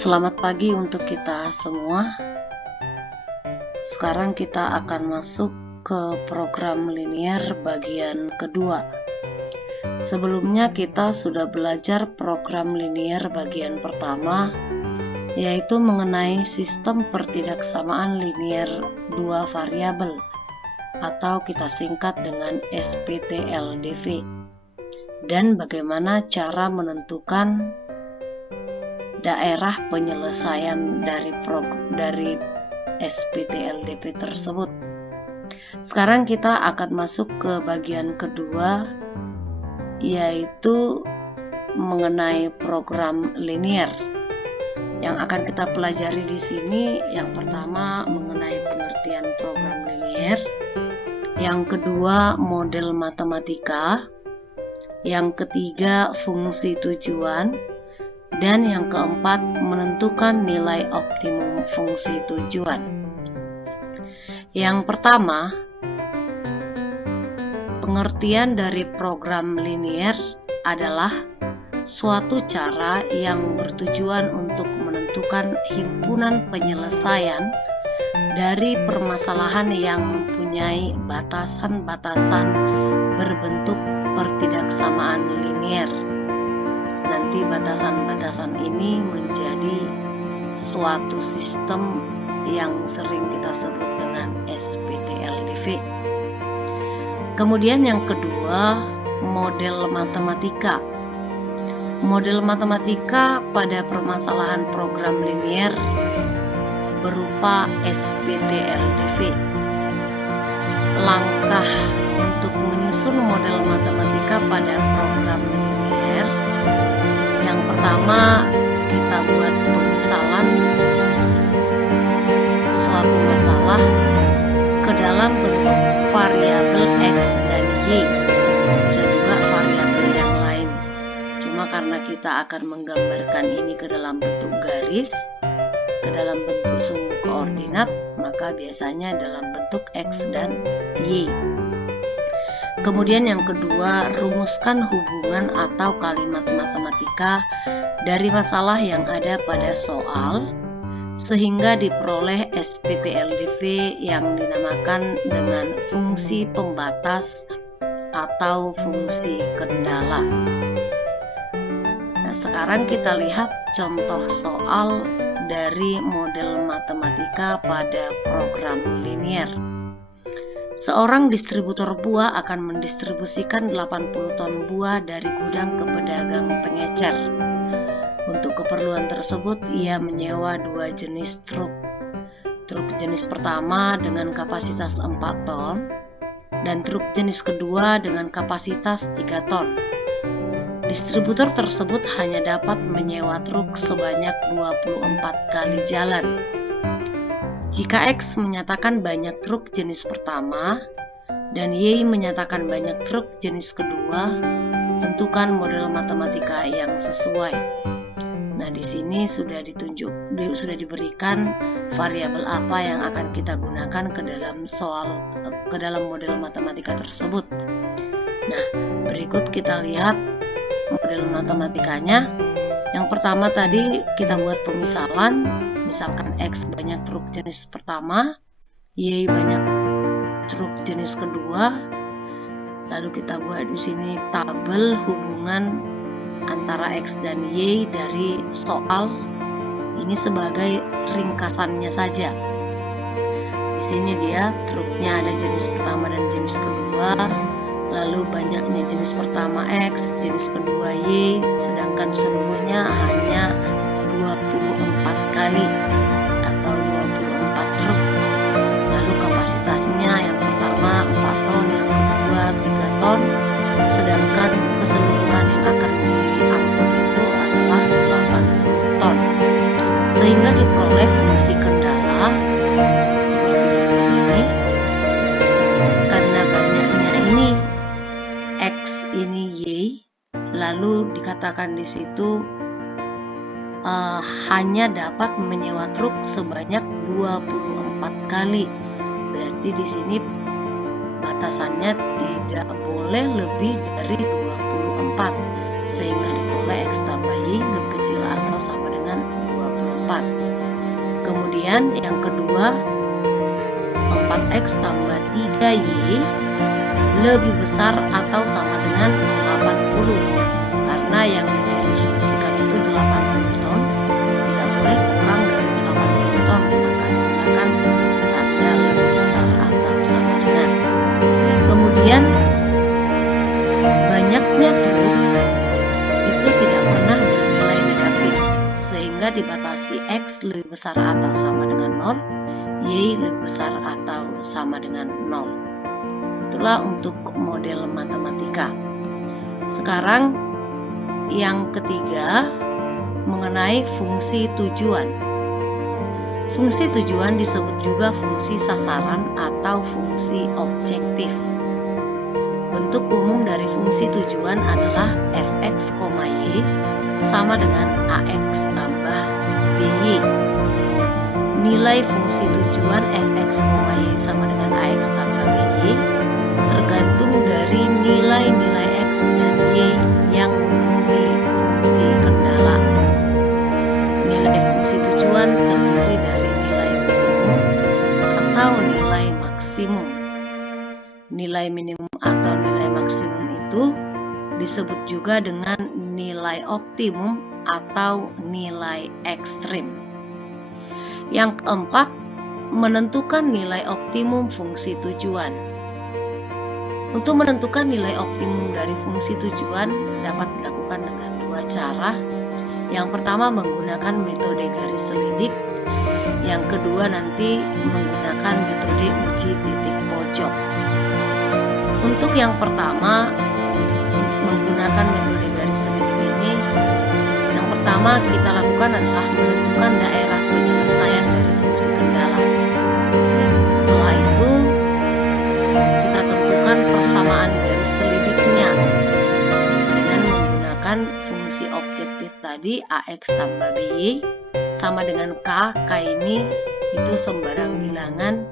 Selamat pagi untuk kita semua. Sekarang kita akan masuk ke program linier bagian kedua. Sebelumnya kita sudah belajar program linier bagian pertama, yaitu mengenai sistem pertidaksamaan linier dua variabel, atau kita singkat dengan SPTLDV, dan bagaimana cara menentukan daerah penyelesaian dari SPTLDV tersebut. Sekarang kita akan masuk ke bagian kedua, yaitu mengenai program linier. Yang akan kita pelajari di sini, yang pertama mengenai pengertian program linier, yang kedua model matematika, yang ketiga fungsi tujuan, dan yang keempat menentukan nilai optimum fungsi tujuan. Yang pertama, pengertian dari program linier adalah suatu cara yang bertujuan untuk menentukan himpunan penyelesaian dari permasalahan yang mempunyai batasan-batasan berbentuk pertidaksamaan linier. Nanti batasan-batasan ini menjadi suatu sistem yang sering kita sebut dengan SPTLDV. Kemudian yang kedua, model matematika. Model matematika pada permasalahan program linier berupa SPTLDV. Langkah untuk menyusun model matematika pada program linier, yang pertama kita buat pemisalan suatu masalah ke dalam bentuk variabel X dan Y, bisa juga variabel yang lain. Cuma karena kita akan menggambarkan ini ke dalam bentuk garis, ke dalam bentuk sumbu koordinat, maka biasanya dalam bentuk X dan Y. Kemudian yang kedua, rumuskan hubungan atau kalimat matematika dari masalah yang ada pada soal, sehingga diperoleh SPTLDV yang dinamakan dengan fungsi pembatas atau fungsi kendala. Nah, sekarang kita lihat contoh soal dari model matematika pada program linier. Seorang distributor buah akan mendistribusikan 80 ton buah dari gudang ke pedagang pengecer. Untuk keperluan tersebut, ia menyewa dua jenis truk. Truk jenis pertama dengan kapasitas 4 ton, dan truk jenis kedua dengan kapasitas 3 ton. Distributor tersebut hanya dapat menyewa truk sebanyak 24 kali jalan. Jika X menyatakan banyak truk jenis pertama dan Y menyatakan banyak truk jenis kedua, tentukan model matematika yang sesuai. Nah, di sini sudah diberikan variabel apa yang akan kita gunakan ke dalam model matematika tersebut. Nah, berikut kita lihat model matematikanya. Yang pertama tadi kita buat pemisalan, misalkan X banyak truk jenis pertama, Y banyak truk jenis kedua. Lalu kita buat di sini tabel hubungan antara X dan Y dari soal. Ini sebagai ringkasannya saja. Di sini dia truknya ada jenis pertama dan jenis kedua. Lalu banyaknya jenis pertama X, jenis kedua Y, sedangkan seluruhnya hanya 24 kali atau 24 truk. Lalu kapasitasnya yang pertama 4 ton, yang kedua 3 ton, sedangkan keseluruhan yang akan diangkut itu adalah 80 ton. Sehingga diperoleh fungsi kendala seperti berikut ini. Karena banyaknya ini X ini Y, lalu dikatakan di situ hanya dapat menyewa truk sebanyak 24 kali. Berarti di sini batasannya tidak boleh lebih dari 24, sehingga diperoleh X tambah Y lebih kecil atau sama dengan 24. Kemudian yang kedua, 4x tambah 3y lebih besar atau sama dengan 80, karena yang didistribusikan itu 80 ton, tidak boleh kurang dari 80 ton, maka digunakan tanda lebih besar atau sama dengan. Kemudian banyaknya truk itu tidak pernah bernilai negatif, sehingga dibatasi x lebih besar atau sama dengan 0, y lebih besar atau sama dengan 0. Itulah untuk model matematika. Sekarang yang ketiga, mengenai fungsi tujuan. Fungsi tujuan disebut juga fungsi sasaran atau fungsi objektif. Bentuk umum dari fungsi tujuan adalah fx, y sama dengan ax tambah by. Nilai fungsi tujuan fx, y sama dengan ax tambah by tergantung dari nilai-nilai x dan y yang memenuhi fungsi kendala. Nilai fungsi tujuan terdiri dari nilai minimum atau nilai maksimum. Nilai minimum atau nilai maksimum itu disebut juga dengan nilai optimum atau nilai ekstrim. Yang keempat, menentukan nilai optimum fungsi tujuan. Untuk menentukan nilai optimum dari fungsi tujuan dapat dilakukan dengan dua cara. Yang pertama menggunakan metode garis selidik, yang kedua nanti menggunakan metode uji titik pojok. Untuk yang pertama menggunakan metode garis selidik ini, yang pertama kita lakukan adalah menentukan daerah penyelesaian dari fungsi kendala. Setelah itu kita tentukan persamaan garis selidiknya dengan menggunakan fungsi objektif tadi ax tambah by sama dengan k. Ini itu sembarang bilangan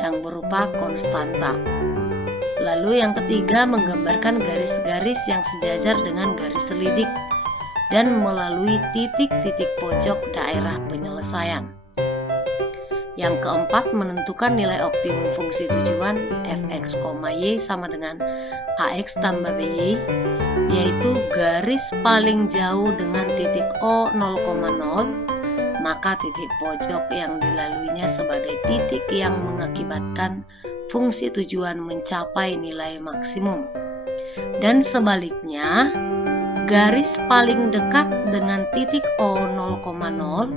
yang berupa konstanta. Lalu yang ketiga, menggambarkan garis-garis yang sejajar dengan garis selidik dan melalui titik-titik pojok daerah penyelesaian. Yang keempat, menentukan nilai optimum fungsi tujuan fx, y sama dengan ax tambah by, yaitu garis paling jauh dengan titik O 0,0, maka titik pojok yang dilaluinya sebagai titik yang mengakibatkan fungsi tujuan mencapai nilai maksimum. Dan sebaliknya, garis paling dekat dengan titik O 0,0,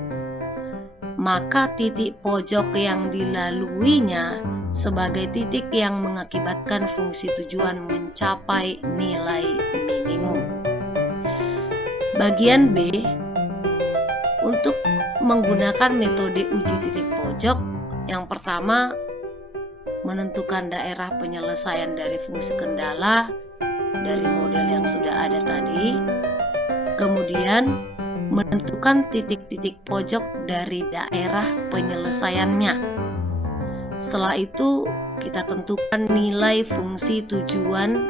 maka titik pojok yang dilaluinya sebagai titik yang mengakibatkan fungsi tujuan mencapai nilai minimum. Bagian B, untuk menggunakan metode uji titik pojok, yang pertama menentukan daerah penyelesaian dari fungsi kendala dari model yang sudah ada tadi, kemudian menentukan titik-titik pojok dari daerah penyelesaiannya. Setelah itu kita tentukan nilai fungsi tujuan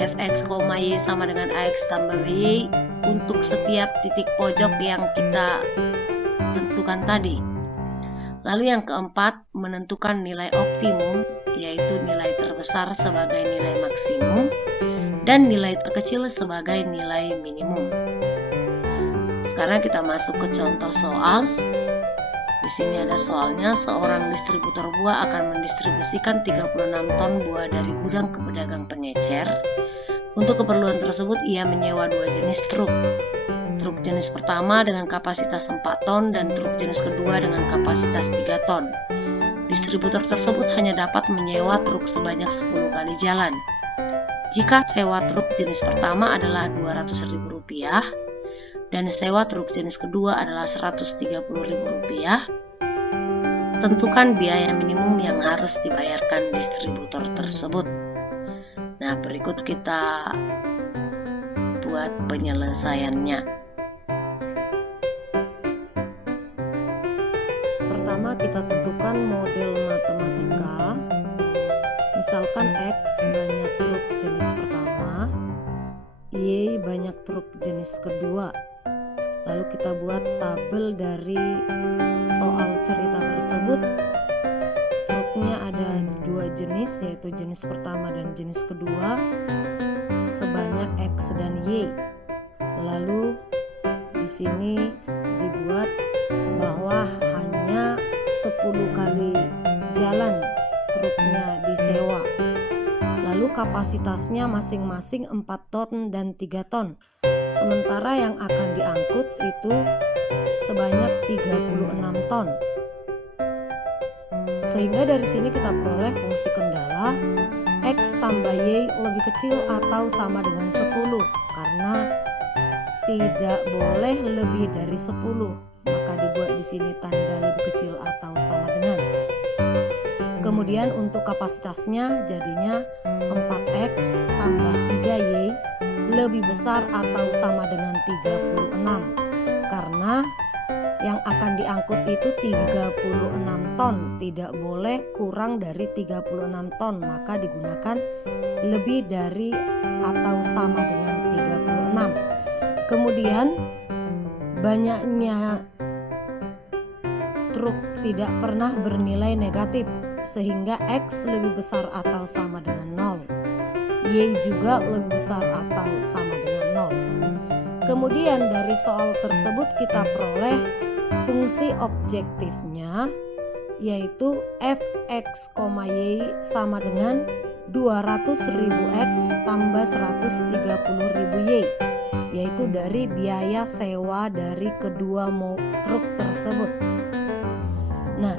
fx, y sama dengan ax tambah by untuk setiap titik pojok yang kita tentukan tadi. Lalu yang keempat, menentukan nilai optimum, yaitu nilai terbesar sebagai nilai maksimum dan nilai terkecil sebagai nilai minimum. Sekarang kita masuk ke contoh soal. Di sini ada soalnya, seorang distributor buah akan mendistribusikan 36 ton buah dari gudang ke pedagang pengecer. Untuk keperluan tersebut ia menyewa dua jenis truk. Truk jenis pertama dengan kapasitas 4 ton dan truk jenis kedua dengan kapasitas 3 ton. Distributor tersebut hanya dapat menyewa truk sebanyak 10 kali jalan. Jika sewa truk jenis pertama adalah Rp200.000 dan sewa truk jenis kedua adalah Rp130.000, tentukan biaya minimum yang harus dibayarkan distributor tersebut. Nah, berikut kita buat penyelesaiannya. Pertama, kita tentukan model matematika. Misalkan X banyak truk jenis pertama, Y banyak truk jenis kedua. Lalu kita buat tabel dari soal cerita tersebut. Truknya ada 2 jenis, yaitu jenis pertama dan jenis kedua, sebanyak X dan Y. Lalu di sini dibuat bahwa hanya 10 kali jalan truknya disewa. Lalu kapasitasnya masing-masing 4 ton dan 3 ton. Sementara yang akan diangkut itu sebanyak 36 ton. Sehingga dari sini kita peroleh fungsi kendala X tambah Y lebih kecil atau sama dengan 10, karena tidak boleh lebih dari 10. Maka dibuat di sini tanda lebih kecil atau sama dengan. Kemudian untuk kapasitasnya jadinya 4X tambah 3Y lebih besar atau sama dengan 36, karena yang akan diangkut itu 36 ton, tidak boleh kurang dari 36 ton, maka digunakan lebih dari atau sama dengan 36. Kemudian banyaknya truk tidak pernah bernilai negatif, sehingga X lebih besar atau sama dengan 0, Y juga lebih besar atau sama dengan 0. Kemudian dari soal tersebut kita peroleh fungsi objektifnya, yaitu fx, y sama dengan 200.000 X tambah 130.000 Y, yaitu dari biaya sewa dari kedua truk tersebut. Nah,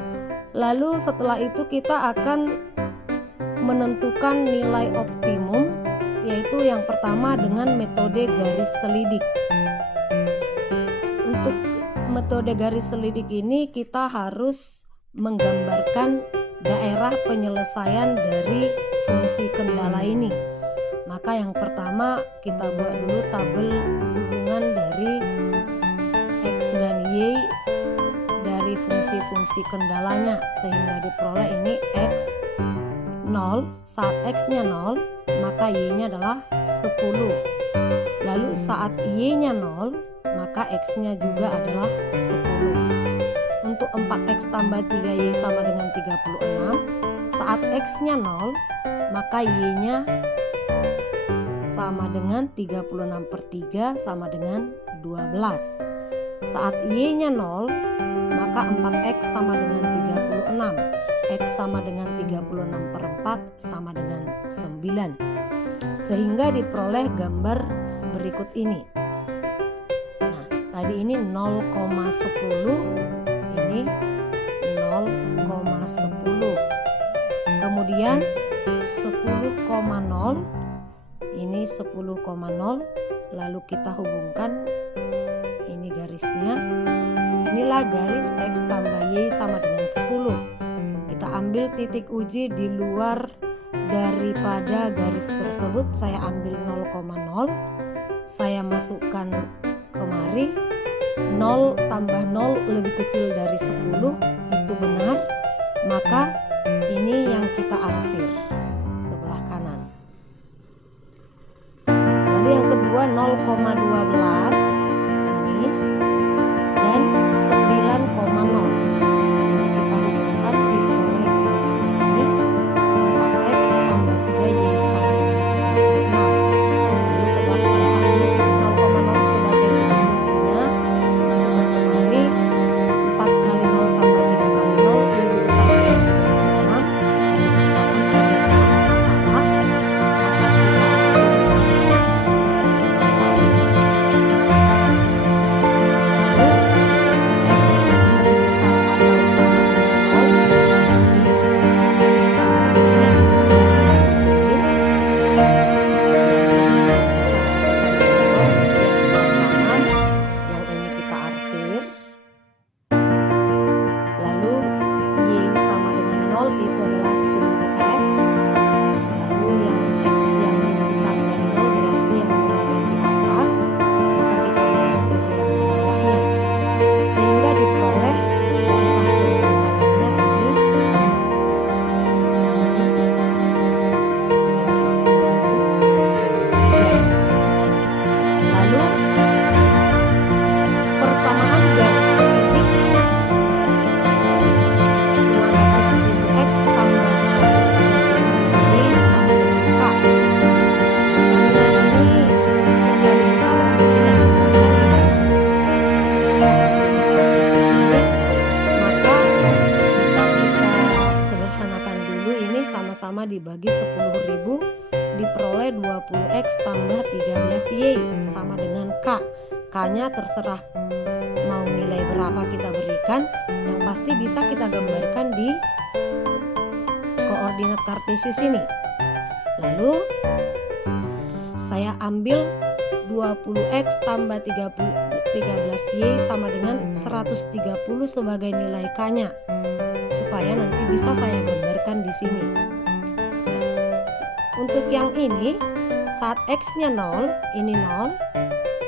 lalu setelah itu kita akan menentukan nilai optimum, yaitu yang pertama dengan metode garis selidik. Untuk metode garis selidik ini kita harus menggambarkan daerah penyelesaian dari fungsi kendala ini. Maka yang pertama kita buat dulu tabel hubungan dari X dan Y dari fungsi-fungsi kendalanya, sehingga diperoleh ini X 0, saat X-nya 0 maka Y-nya adalah 10. Lalu saat Y-nya 0 maka X-nya juga adalah 10. Untuk 4X tambah 3Y sama dengan 36, saat X-nya 0 maka Y-nya sama dengan 36/3 sama dengan 12. Saat Y-nya 0 maka 4X sama dengan 36, X sama dengan 36/4 sama dengan 9. Sehingga diperoleh gambar berikut ini. Nah, tadi ini 0,10, ini 0,10. Kemudian 10,0, ini 10,0. Lalu kita hubungkan ini garisnya. Inilah garis X tambah Y sama dengan 10. Kita ambil titik uji di luar daripada garis tersebut. Saya ambil 0,0, saya masukkan kemari. 0 tambah 0 lebih kecil dari 10, itu benar. Maka ini yang kita arsir sebelah kanan. Lalu yang kedua 0,12 ini dan 9,0. Lalu kita hubungkan, diperoleh garisnya ini 4X tambah 3Y sama dengan 36. Lalu tetap saya ambil 0,0 sebagai titik ujinya, masukkan kemari. 4 kali 0 tambah 3 kali 0 lebih besar dari 36, jadi sama dibagi 10.000 diperoleh 20X tambah 13Y sama dengan K. K-nya terserah mau nilai berapa kita berikan, yang pasti bisa kita gambarkan di koordinat kartesius ini. Lalu saya ambil 20X tambah 13Y sama dengan 130 sebagai nilai K-nya, supaya nanti bisa saya gambarkan di sini. Nah, untuk yang ini, saat X-nya 0, ini 0,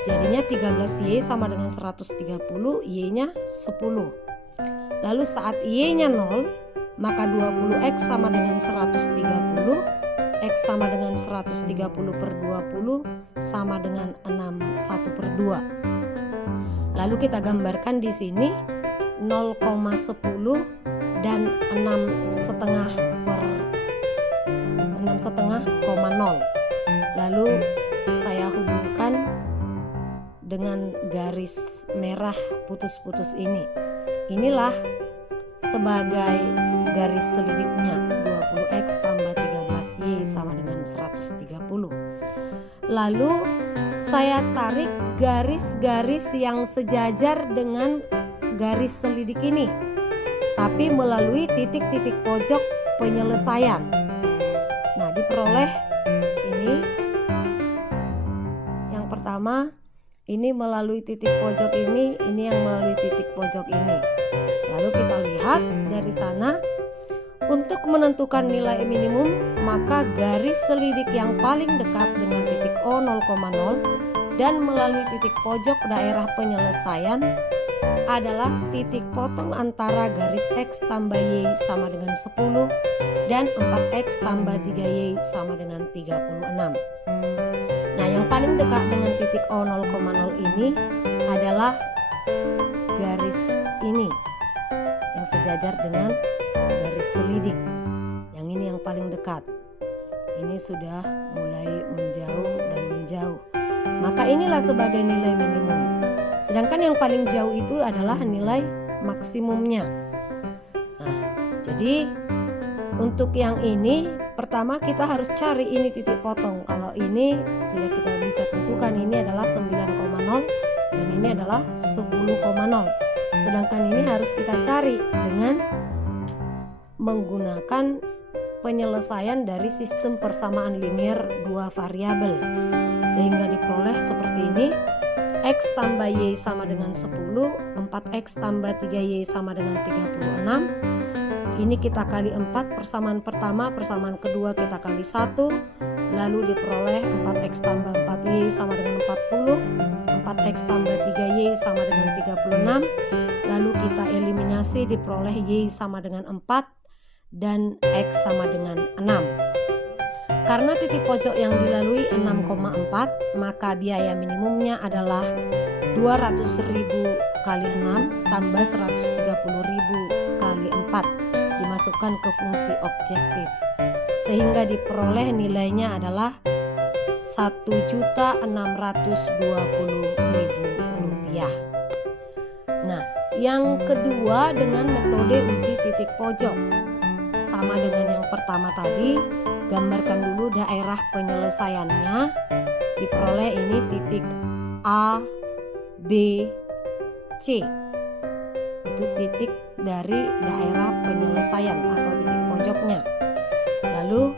jadinya 13Y sama dengan 130, Y-nya 10. Lalu saat Y-nya 0, maka 20X sama dengan 130, X sama dengan 130 per 20 sama dengan 61/2. Lalu kita gambarkan di sini 0,10 dan 6,5 per 6,5,0. Lalu saya hubungkan dengan garis merah putus-putus ini. Inilah sebagai garis selidiknya, 20X tambah 13Y sama dengan 130. Lalu saya tarik garis-garis yang sejajar dengan garis selidik ini, tapi melalui titik-titik pojok penyelesaian. Nah, diperoleh ini yang pertama, ini melalui titik pojok ini yang melalui titik pojok ini. Lalu kita lihat dari sana, untuk menentukan nilai minimum, maka garis selidik yang paling dekat dengan titik O 0,0 dan melalui titik pojok daerah penyelesaian adalah titik potong antara garis X tambah Y sama dengan 10 dan 4X tambah 3Y sama dengan 36. Nah, yang paling dekat dengan titik O 0,0 ini adalah garis ini yang sejajar dengan garis selidik. Yang ini yang paling dekat. Ini sudah mulai menjauh dan menjauh. Maka inilah sebagai nilai minimum. Sedangkan yang paling jauh itu adalah nilai maksimumnya. Nah, jadi untuk yang ini pertama kita harus cari ini titik potong. Kalau ini sudah kita bisa tentukan, ini adalah 9,0 dan ini adalah 10,0. Sedangkan ini harus kita cari dengan menggunakan penyelesaian dari sistem persamaan linier dua variabel, sehingga diperoleh seperti ini. X tambah Y sama dengan 10, 4X tambah 3Y sama dengan 36. Ini kita kali 4, persamaan pertama, persamaan kedua kita kali 1, lalu diperoleh 4X tambah 4Y sama dengan 40, 4X tambah 3Y sama dengan 36, lalu kita eliminasi, diperoleh Y sama dengan 4 dan X sama dengan 6. Karena titik pojok yang dilalui 6,4, maka biaya minimumnya adalah 200.000 kali 6 tambah 130.000 kali 4 dimasukkan ke fungsi objektif, sehingga diperoleh nilainya adalah Rp1.620.000. Nah, yang kedua dengan metode uji titik pojok. Sama dengan yang pertama tadi, gambarkan dulu daerah penyelesaiannya. Diperoleh ini titik A, B, C. Itu titik dari daerah penyelesaian atau titik pojoknya. Lalu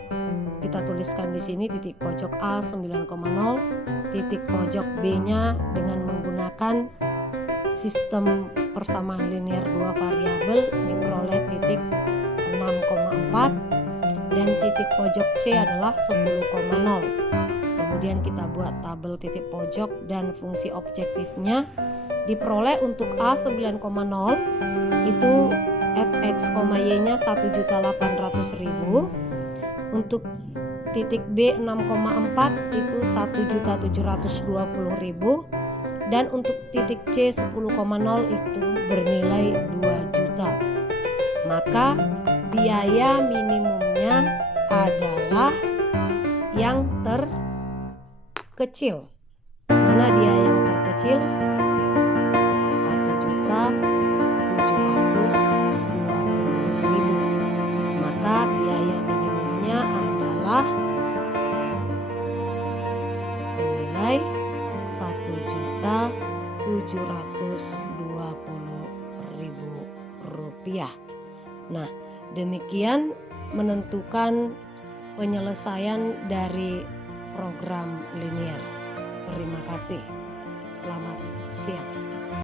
kita tuliskan di sini titik pojok A 9,0, titik pojok B-nya dengan menggunakan sistem persamaan linier dua variabel diperoleh titik 6,4 dan titik pojok C adalah 10,0. Kemudian kita buat tabel titik pojok dan fungsi objektifnya. Diperoleh untuk A 9,0 itu fx, y-nya 1.800.000. Untuk titik B 6,4 itu 1.720.000 dan untuk titik C 10,0 itu bernilai 2 juta. Maka biaya minimumnya adalah yang terkecil. Mana dia yang terkecil? 1.720.000. Maka biaya minimumnya rupiah. Nah, demikian menentukan penyelesaian dari program linier. Terima kasih. Selamat siang.